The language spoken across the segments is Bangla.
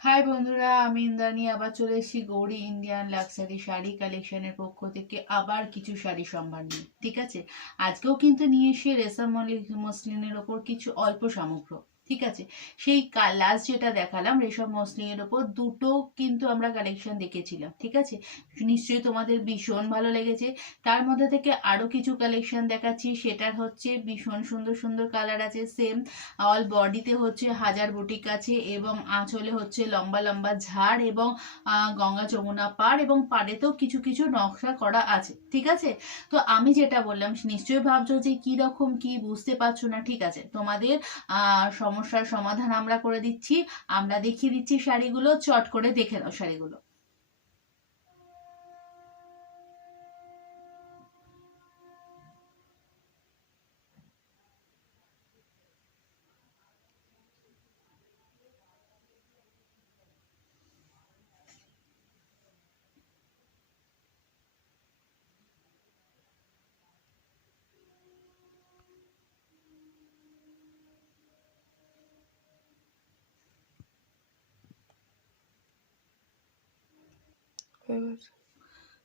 হাই বন্ধুরা, আমি ইন্দ্রাণী আবার চলে এসেছি গৌরী ইন্ডিয়ান লাক্সারি শাড়ি কালেকশনের পক্ষ থেকে আবার কিছু শাড়ি সম্ভার নিয়ে। ঠিক আছে, আজকেও কিন্তু নিয়ে এসে রেশম মসলিনের ওপর কিছু অল্প সামগ্র। ঠিক আছে, সেই লাস্ট যেটা দেখালাম রেশম মসলিনের ওপর দুটো কিন্তু আমরা কালেকশন দেখেছিলাম। ঠিক আছে, নিশ্চয়ই তোমাদের ভীষণ ভালো লেগেছে। তার মধ্যে থেকে আরো কিছু কালেকশন দেখাচ্ছি, সেটার হচ্ছে ভীষণ সুন্দর সুন্দর কালার আছে। সেম অল বডিতে হচ্ছে হাজার বুটিক আছে এবং আঁচলে হচ্ছে লম্বা লম্বা ঝাড় এবং গঙ্গা যমুনা পাড় এবং পাড়েতেও কিছু কিছু নকশা করা আছে। ঠিক আছে, তো আমি যেটা বললাম নিশ্চয়ই ভাবছো যে কি রকম কি বুঝতে পারছো না। ঠিক আছে, তোমাদের সমস্যার সমাধান আমরা করে দিচ্ছি। আমরা দেখিয়ে দিচ্ছি শাড়িগুলো, চট করে দেখে নাও শাড়িগুলো।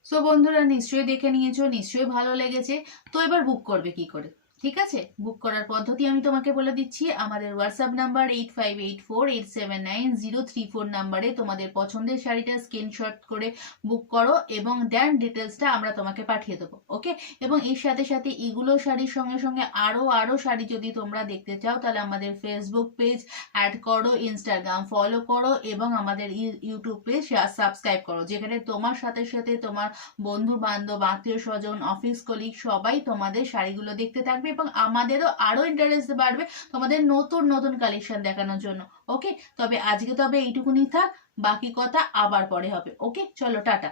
সো বন্ধুরা, নিশ্চয়ই দেখে নিয়েছো, নিশ্চয়ই ভালো লেগেছে। তো এবার বুক করবে কি করে? ঠিক আছে, বুক করার পদ্ধতি আমি তোমাকে বলে দিচ্ছি। আমাদের হোয়াটসঅ্যাপ নাম্বার 8584879034 নাম্বারে তোমাদের পছন্দের শাড়িটা স্ক্রিনশট করে বুক করো এবং দেন ডিটেলসটা আমরা তোমাকে পাঠিয়ে দেবো। ওকে, এবং এর সাথে সাথে এগুলো শাড়ির সঙ্গে সঙ্গে আরো আরো শাড়ি যদি তোমরা দেখতে চাও তাহলে আমাদের ফেসবুক পেজ অ্যাড করো, ইনস্টাগ্রাম ফলো করো এবং আমাদের ইউটিউব পেজ সাবস্ক্রাইব করো, যেখানে তোমার সাথে সাথে তোমার বন্ধু বান্ধব আত্মীয় স্বজন অফিস কলিগ সবাই তোমাদের শাড়িগুলো দেখতে থাকবে এবং আমাদেরও আরো ইন্টারেস্ট বাড়বে তোমাদের নতুন নতুন কালেকশন দেখানোর জন্য। ওকে, তবে আজকে এইটুকুনি থাক, বাকি কথা আবার পরে হবে। ওকে, চলো টাটা।